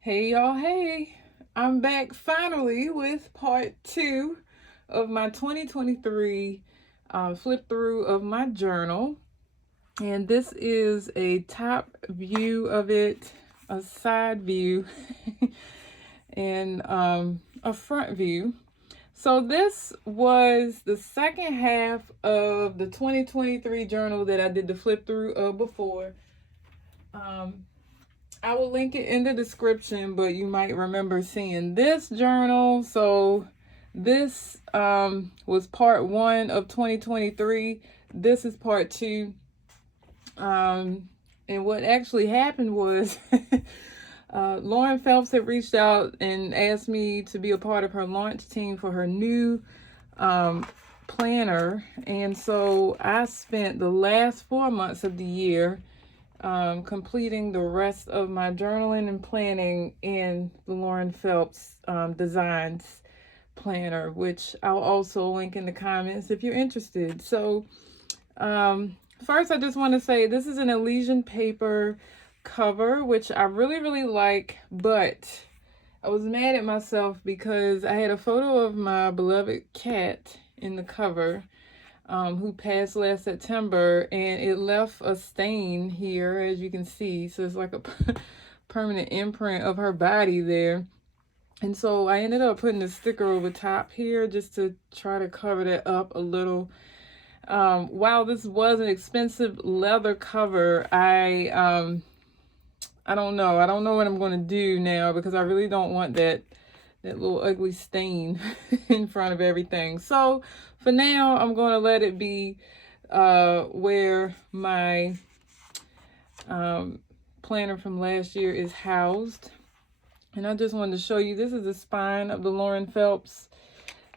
Hey y'all, hey! I'm back finally with part two of my 2023 flip through of my journal. And this is a top view of it, a side view, and a front view. So this was the second half of the 2023 journal that I did the flip through of before. I will link it in the description, but you might remember seeing this journal. So this was part one of 2023. This is part two. And what actually happened was Lauren Phelps had reached out and asked me to be a part of her launch team for her new planner. And so I spent the last 4 months of the year completing the rest of my journaling and planning in the Lauren Phelps Designs planner, which I'll also link in the comments if you're interested. So first, I just want to say this is an Elysian paper cover, which I really like, but I was mad at myself because I had a photo of my beloved cat in the cover, who passed last September, and it left a stain here, as you can see. So it's like a permanent imprint of her body there. And so I ended up putting a sticker over top here just to try to cover that up a little. While this was an expensive leather cover, I don't know. I don't know what I'm going to do now because I really don't want that little ugly stain in front of everything. So for now, I'm going to let it be where my planner from last year is housed. And I just wanted to show you, this is the spine of the Lauren Phelps.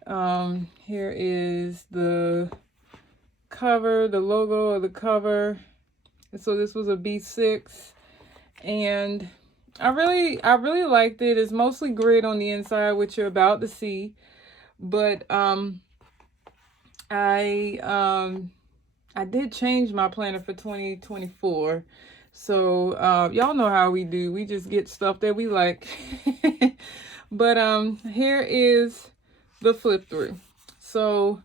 Here is the cover, the logo of the cover. And so this was a B6, and I really liked it. It's mostly grid on the inside, which you're about to see. But I did change my planner for 2024. So y'all know how we do. We just get stuff that we like. But here is the flip through. So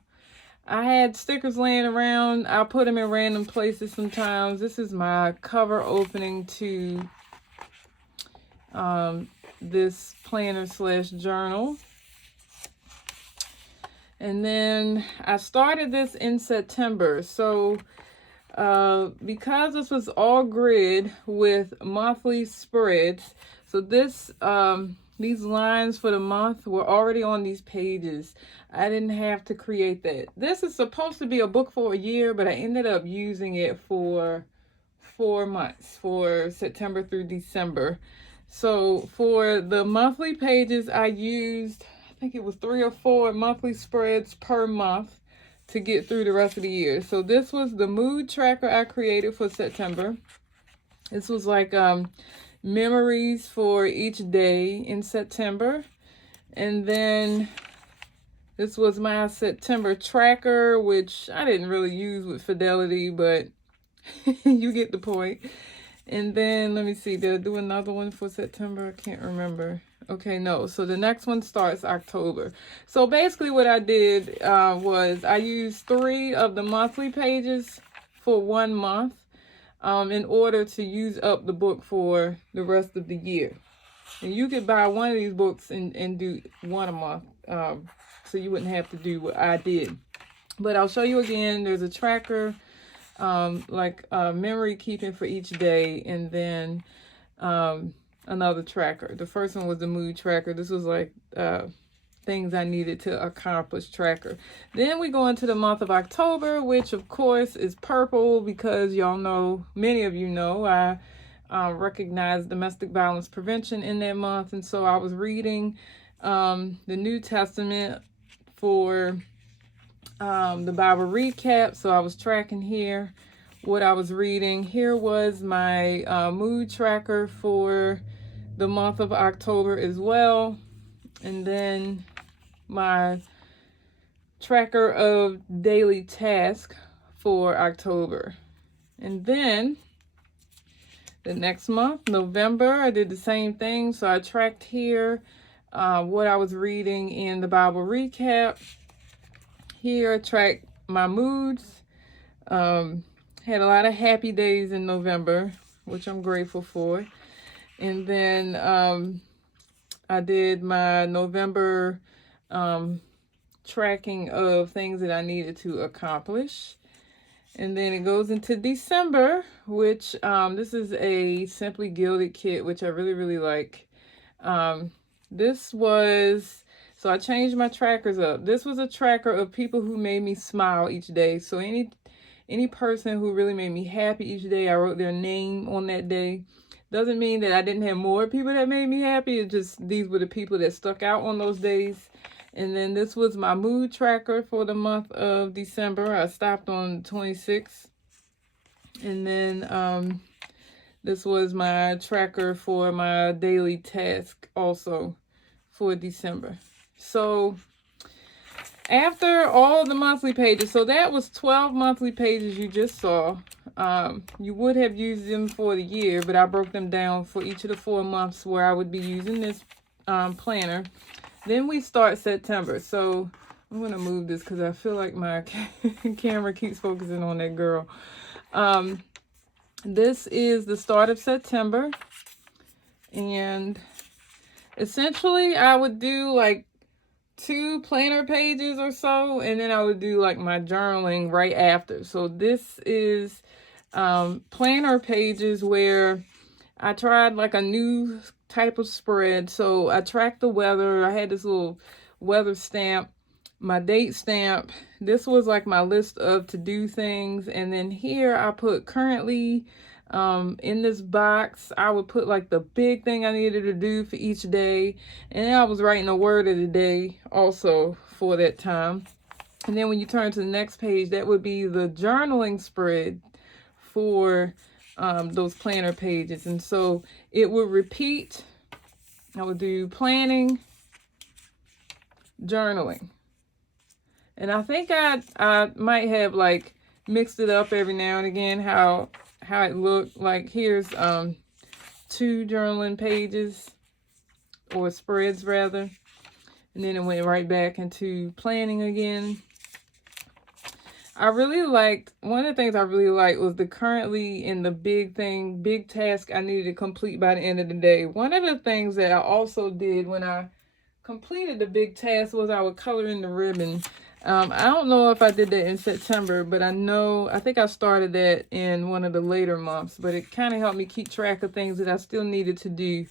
I had stickers laying around. I put them in random places sometimes. This is my cover opening to this planner slash journal. And then I started this in September. So because this was all grid with monthly spreads, so this these lines for the month were already on these pages. I didn't have to create that. This is supposed to be a book for a year, but I ended up using it for 4 months, for September through December. So for the monthly pages, I used, I think it was 3 or 4 monthly spreads per month to get through the rest of the year. So this was the mood tracker I created for September. This was like memories for each day in September. And then this was my September tracker, which I didn't really use with fidelity, but you get the point. And then let me see, did I do another one for September? I can't remember. Okay, no. So the next one starts October. So basically what I did was I used 3 of the monthly pages for 1 month in order to use up the book for the rest of the year. And you could buy one of these books and do 1 a month. So you wouldn't have to do what I did. But I'll show you again. There's a tracker, memory keeping for each day, and then another tracker. The first one was the mood tracker. This was like things I needed to accomplish tracker. Then we go into the month of October, which of course is purple because y'all know, many of you know, I recognize domestic violence prevention in that month. And so I was reading the New Testament for the Bible recap. So I was tracking here what I was reading. Here was my mood tracker for the month of October as well. And then my tracker of daily task for October. And then The next month, November, I did the same thing. So I tracked here what I was reading in the Bible recap. Here I tracked my moods. Had a lot of happy days in November, which I'm grateful for. And then I did my November tracking of things that I needed to accomplish. And then it goes into December, which this is a Simply Gilded kit, which I really, really like. This was, so I changed my trackers up. This was a tracker of people who made me smile each day. So any person who really made me happy each day, I wrote their name on that day. Doesn't mean that I didn't have more people that made me happy. It just, these were the people that stuck out on those days. And then this was my mood tracker for the month of December. I stopped on 26. And then this was my tracker for my daily task also for December. So after all the monthly pages, so that was 12 monthly pages you just saw. You would have used them for the year, but I broke them down for each of the 4 months where I would be using this planner. Then we start September. So I'm going to move this because I feel like my camera keeps focusing on that girl. This is the start of September. And essentially I would do like 2 planner pages or so, and then I would do like my journaling right after. So this is planner pages where I tried like a new type of spread. So I tracked the weather. I had this little weather stamp, my date stamp. This was like my list of to-do things. And then here I put currently in this box, I would put like the big thing I needed to do for each day. And then I was writing a word of the day also for that time. And then when you turn to the next page, that would be the journaling spread for those planner pages. And so it would repeat. I would do planning, journaling. And I think I might have like mixed it up every now and again how it looked. Like here's 2 journaling pages, or spreads rather. And then it went right back into planning again. I really liked, one of the things I really liked was the currently in the big task I needed to complete by the end of the day. One of the things that I also did when I completed the big task was I would color in the ribbon. I don't know if I did that in September, but I think I started that in one of the later months, but it kind of helped me keep track of things that I still needed to do.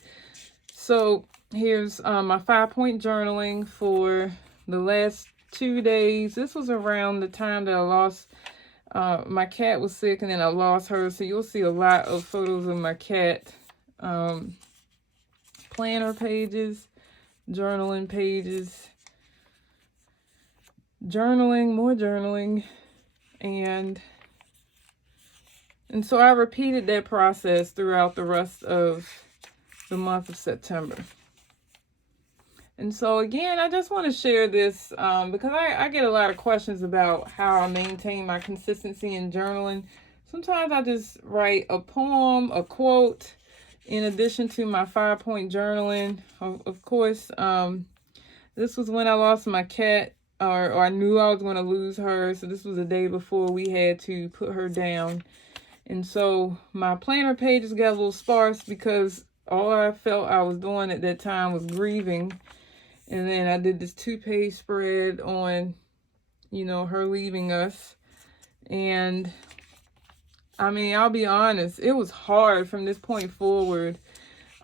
So here's my 5-point journaling for the last 2 days. This was around the time that I lost, my cat was sick and then I lost her. So you'll see a lot of photos of my cat. Planner pages, journaling pages, journaling, more journaling. And so I repeated that process throughout the rest of the month of September. And so again, I just want to share this because I get a lot of questions about how I maintain my consistency in journaling. Sometimes I just write a poem, a quote, in addition to my 5-point journaling. Of course, this was when I lost my cat, or I knew I was going to lose her. So this was the day before we had to put her down. And so my planner pages got a little sparse because all I felt I was doing at that time was grieving. And then I did this 2-page spread on, her leaving us. And I mean, I'll be honest, it was hard from this point forward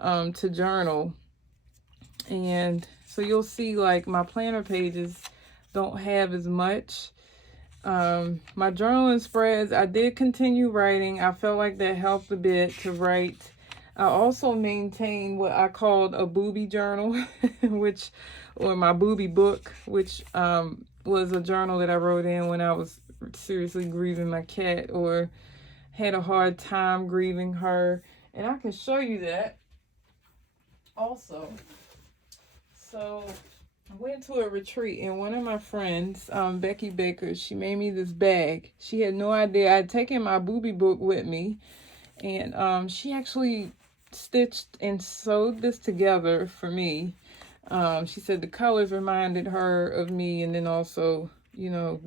to journal. And so you'll see like my planner pages don't have as much. My journaling spreads, I did continue writing. I felt like that helped a bit to write. I also maintain what I called a booby journal, or my booby book, which was a journal that I wrote in when I was seriously grieving my cat or had a hard time grieving her. And I can show you that also. So I went to a retreat and one of my friends, Becky Baker, she made me this bag. She had no idea. I had taken my booby book with me. And she actually stitched and sewed this together for me. She said the colors reminded her of me, and then also, you know,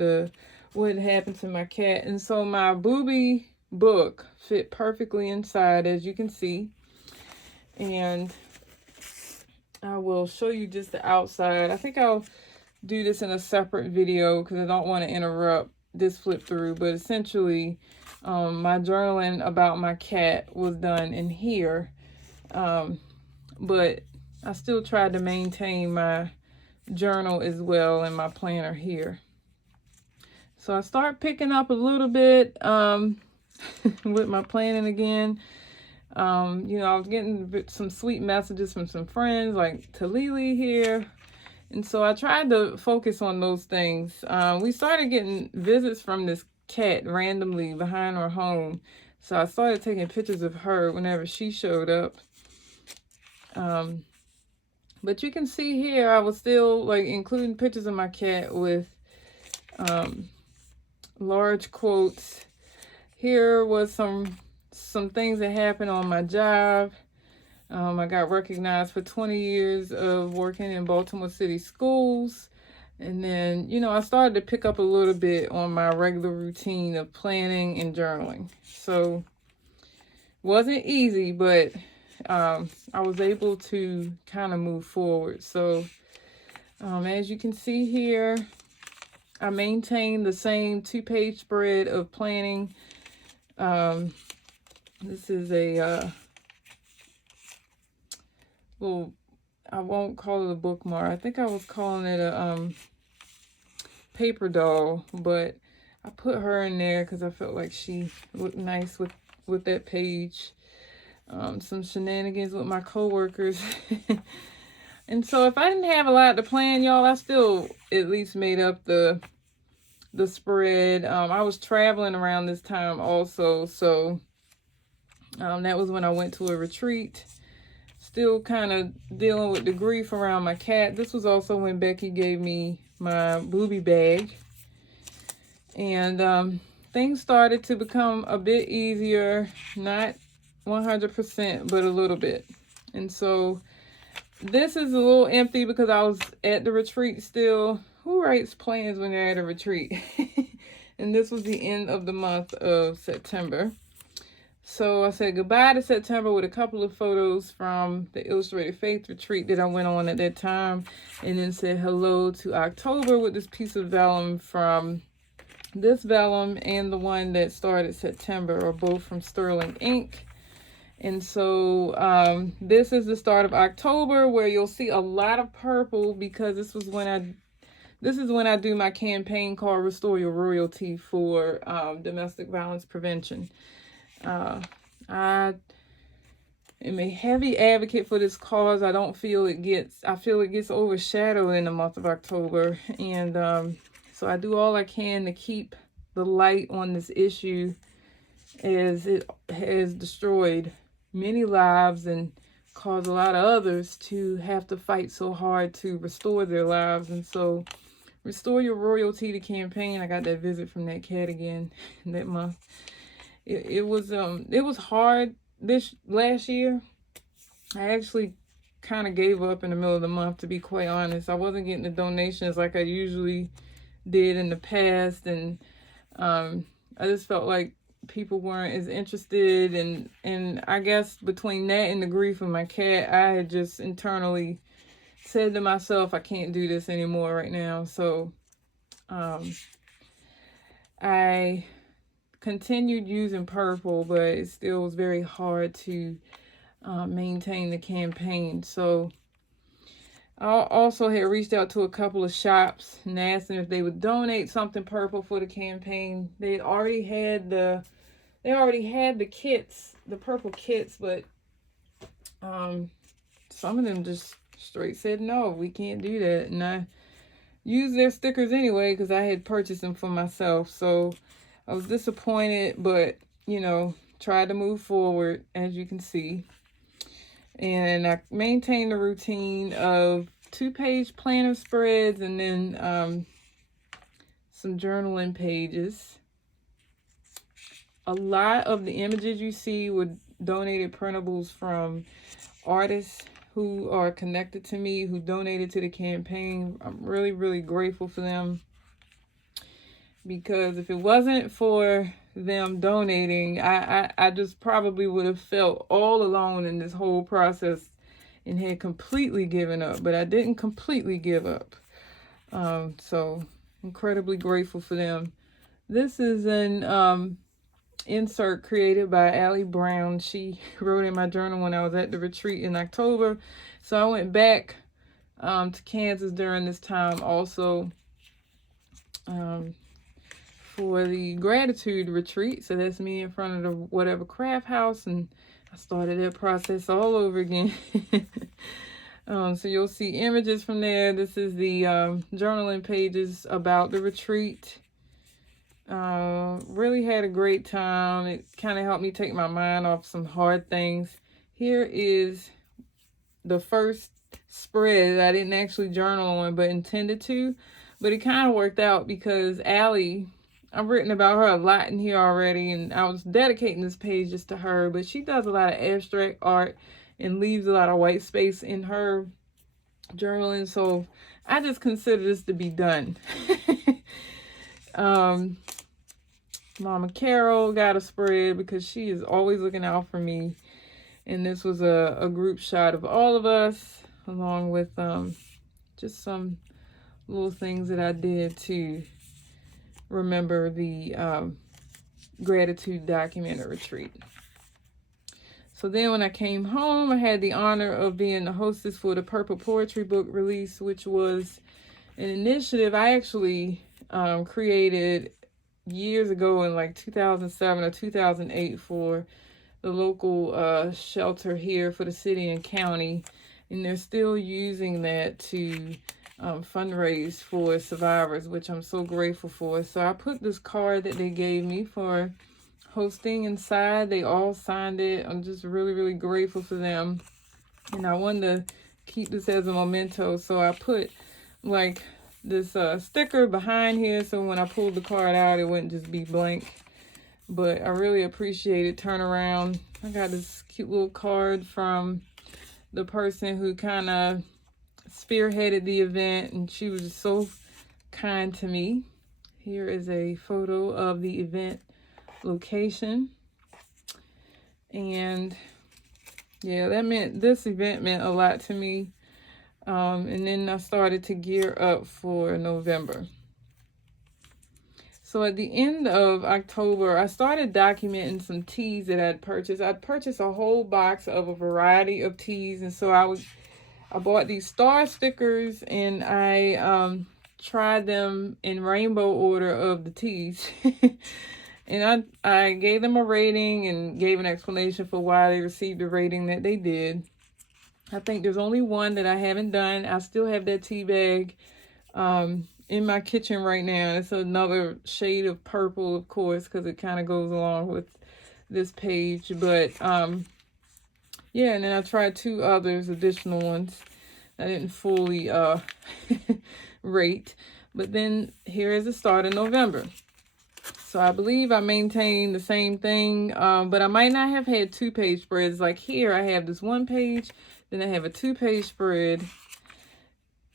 what had happened to my cat. And so my booby book fit perfectly inside, as you can see. And I will show you just the outside. I think I'll do this in a separate video because I don't want to interrupt this flip through. But essentially, my journaling about my cat was done in here. But I still tried to maintain my journal as well and my planner here. So I start picking up a little bit with my planning again. You know, I was getting some sweet messages from some friends like Talili here. And so I tried to focus on those things. We started getting visits from this cat randomly behind our home. So I started taking pictures of her whenever she showed up. But you can see here, I was still like including pictures of my cat with large quotes. Here was some things that happened on my job. I got recognized for 20 years of working in Baltimore City schools. And then, you know, I started to pick up a little bit on my regular routine of planning and journaling. So, wasn't easy, but I was able to kind of move forward. So, as you can see here, I maintained the same 2-page spread of planning. This is a, well, I won't call it a bookmark. I think I was calling it a paper doll, but I put her in there because I felt like she looked nice with that page. Some shenanigans with my coworkers. And so if I didn't have a lot to plan, y'all, I still at least made up the spread. I was traveling around this time also, so that was when I went to a retreat. Still kind of dealing with the grief around my cat. This was also when Becky gave me my booby bag. And things started to become a bit easier, not 100%, but a little bit. And so this is a little empty because I was at the retreat still. Who writes plans when they're at a retreat? And this was the end of the month of September. So I said goodbye to September with a couple of photos from the Illustrated Faith retreat that I went on at that time. And then said hello to October with this piece of vellum from this vellum and the one that started September are both from Sterling Ink. And so this is the start of October, where you'll see a lot of purple because this is when I do my campaign called Restore Your Royalty for domestic violence prevention. I am a heavy advocate for this cause. I feel it gets overshadowed in the month of October. And so I do all I can to keep the light on this issue, as it has destroyed many lives and caused a lot of others to have to fight so hard to restore their lives. And so Restore Your Royalty, the campaign, I got that visit from that cat again that month. It was hard this last year. I actually kind of gave up in the middle of the month, to be quite honest. I wasn't getting the donations like I usually did in the past, and I just felt like people weren't as interested, and I guess between that and the grief of my cat, I had just internally said to myself, I can't do this anymore right now. So I continued using purple, but it still was very hard to maintain the campaign. So I also had reached out to a couple of shops and asked them if they would donate something purple for the campaign. They already had the kits, the purple kits, but some of them just straight said no, we can't do that. And I used their stickers anyway because I had purchased them for myself. So I was disappointed, but you know, tried to move forward, as you can see. And I maintained the routine of 2-page planner spreads and then some journaling pages. a lot of the images you see were donated printables from artists who are connected to me, who donated to the campaign. I'm really, really grateful for them, because if it wasn't for them donating, I just probably would have felt all alone in this whole process and had completely given up. But I didn't completely give up. So incredibly grateful for them. This is an insert created by Allie Brown. She wrote in my journal when I was at the retreat in October. So I went back to Kansas during this time also for the gratitude retreat. So that's me in front of the whatever craft house, and I started that process all over again. So you'll see images from there. This is the journaling pages about the retreat. Really had a great time. It kind of helped me take my mind off some hard things. Here is the first spread that I didn't actually journal on, but intended to. But it kind of worked out because Allie, I've written about her a lot in here already, and I was dedicating this page just to her, but she does a lot of abstract art and leaves a lot of white space in her journaling, so I just consider this to be done. Mama Carol got a spread because she is always looking out for me, and this was a group shot of all of us, along with just some little things that I did to remember the gratitude documented retreat. So then when I came home, I had the honor of being the hostess for the Purple Poetry Book release, which was an initiative I actually created years ago in like 2007 or 2008 for the local shelter here for the city and county. And they're still using that to fundraise for survivors, which I'm so grateful for. So I put this card that they gave me for hosting inside. They all signed it. I'm just really, really grateful for them. And I wanted to keep this as a memento. So I put like this sticker behind here, so when I pulled the card out, it wouldn't just be blank. But I really appreciate it. Turn around. I got this cute little card from the person who kind of spearheaded the event, and she was just so kind to me. Here is a photo of the event location, and yeah, this event meant a lot to me. And then I started to gear up for November. So at the end of October, I started documenting some teas that I'd purchased. I'd purchased a whole box of a variety of teas, and so I bought these star stickers, and I tried them in rainbow order of the teas. And I gave them a rating and gave an explanation for why they received the rating that they did. I think there's only one that I haven't done. I still have that tea bag in my kitchen right now. It's another shade of purple, of course, because it kind of goes along with this page. But yeah, and then I tried two others, additional ones. I didn't fully rate. But then here is the start of November. So I believe I maintained the same thing, but I might not have had 2-page spreads. Like here, I have this 1-page, then I have a 2-page spread,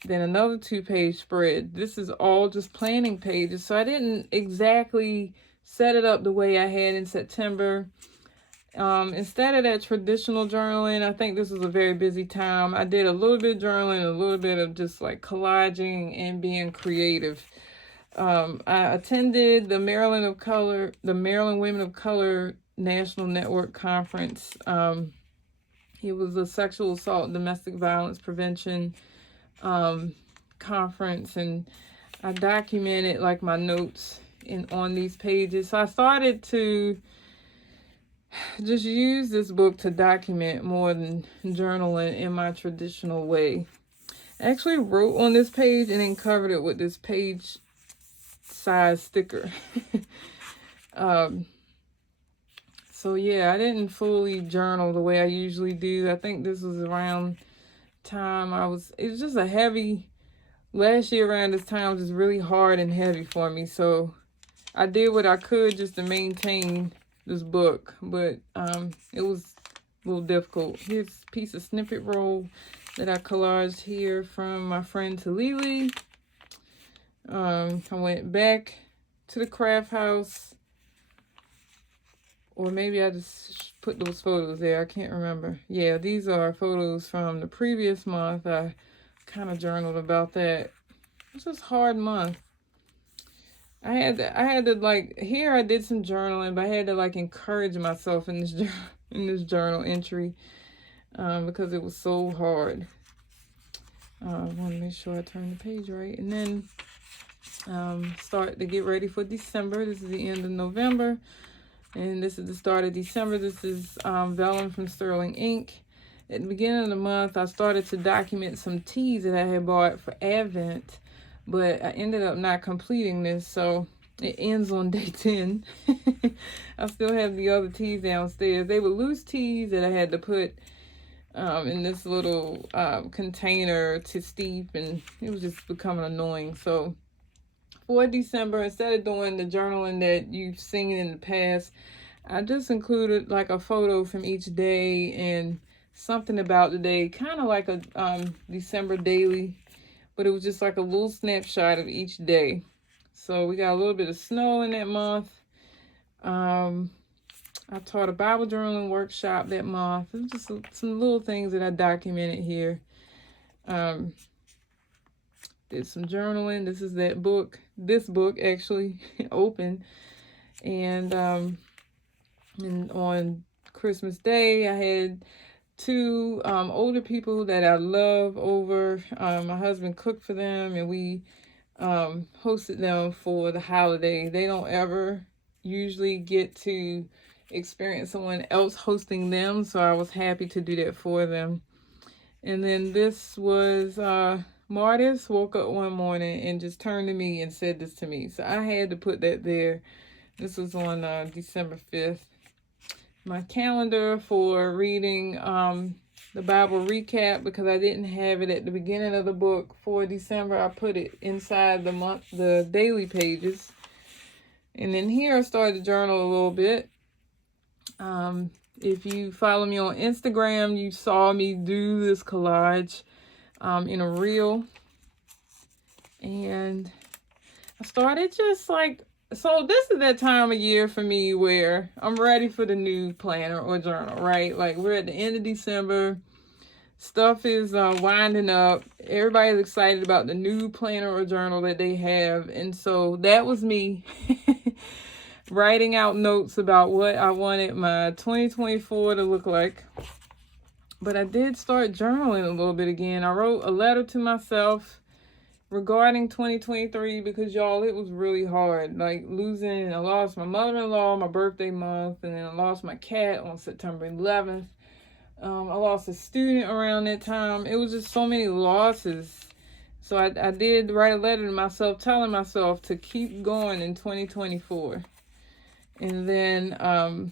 then another 2-page spread. This is all just planning pages. So I didn't exactly set it up the way I had in September. Instead of that traditional journaling, I think this was a very busy time. I did a little bit of journaling, a little bit of just like collaging and being creative. I attended the Maryland Women of Color National Network Conference. It was a sexual assault and domestic violence prevention conference, and I documented like my notes on these pages. So I started to just use this book to document more than journaling in my traditional way. I actually wrote on this page and then covered it with this page size sticker. So yeah, I didn't fully journal the way I usually do. I think this was around time it was just a heavy, last year around this time was just really hard and heavy for me. So I did what I could just to maintain this book, but it was a little difficult. Here's a piece of snippet roll that I collaged here from my friend Talili. I went back to the craft house, or maybe I just put those photos there. I can't remember. Yeah, these are photos from the previous month. I kind of journaled about that. It's just a hard month. I had to like, here I did some journaling, but I had to like encourage myself in this journal entry because it was so hard. I want to make sure I turn the page right, and then start to get ready for December. This is the end of November, and this is the start of December. This is vellum from Sterling Ink. At the beginning of the month, I started to document some teas that I had bought for Advent, but I ended up not completing this, so it ends on day 10. I still have the other teas downstairs. They were loose teas that I had to put in this little container to steep, and it was just becoming annoying. So for December, instead of doing the journaling that you've seen in the past, I just included like a photo from each day and something about the day, kind of like a December daily, but it was just like a little snapshot of each day. So we got a little bit of snow in that month. I taught a Bible journaling workshop that month. It was just some little things that I documented here. Did some journaling. This is that book. This book actually open. And on Christmas Day, I had two older people that I love over. My husband cooked for them, and we hosted them for the holiday. They don't ever usually get to experience someone else hosting them, so I was happy to do that for them. And then this was Martis woke up one morning and just turned to me and said this to me, so I had to put that there. This was on December 5th. My calendar for reading the Bible recap, because I didn't have it at the beginning of the book for December. I put it inside the daily pages. And then here I started to journal a little bit. If you follow me on Instagram, you saw me do this collage in a reel. And I started just like, so this is that time of year for me where I'm ready for the new planner or journal, right? Like we're at the end of December. Stuff is winding up. Everybody's excited about the new planner or journal that they have. And so that was me writing out notes about what I wanted my 2024 to look like. But I did start journaling a little bit again. I wrote a letter to myself regarding 2023 because, y'all, it was really hard. Like I lost my mother-in-law my birthday month, and then I lost my cat on September 11th. I lost a student around that time. It was just so many losses. So I did write a letter to myself telling myself to keep going in 2024. And then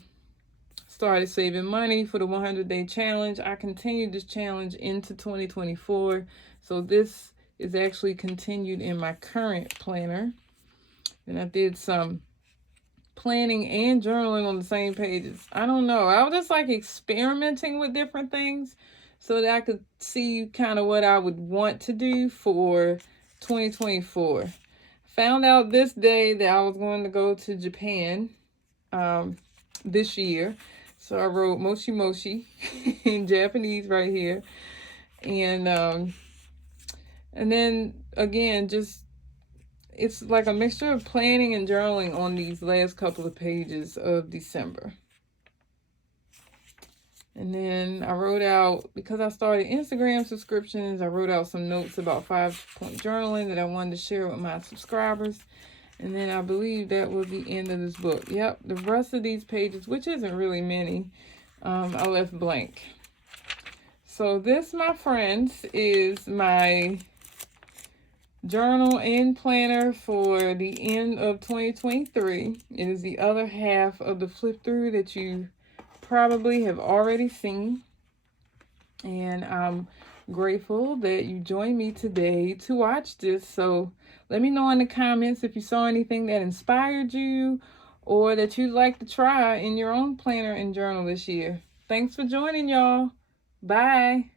started saving money for the 100-day challenge. I continued this challenge into 2024. So this is actually continued in my current planner. And I did some planning and journaling on the same pages. I don't know. I was just like experimenting with different things so that I could see kind of what I would want to do for 2024. Found out this day that I was going to go to Japan this year. So I wrote Moshi Moshi in Japanese right here. And then again, just it's like a mixture of planning and journaling on these last couple of pages of December. And then I wrote out, because I started Instagram subscriptions, I wrote out some notes about 5-point journaling that I wanted to share with my subscribers. And then I believe that was the end of this book. Yep, the rest of these pages, which isn't really many, I left blank. So this, my friends, is my journal and planner for the end of 2023. It is the other half of the flip through that you probably have already seen. And I'm grateful that you joined me today to watch this. So let me know in the comments if you saw anything that inspired you, or that you'd like to try in your own planner and journal this year. Thanks for joining, y'all. Bye.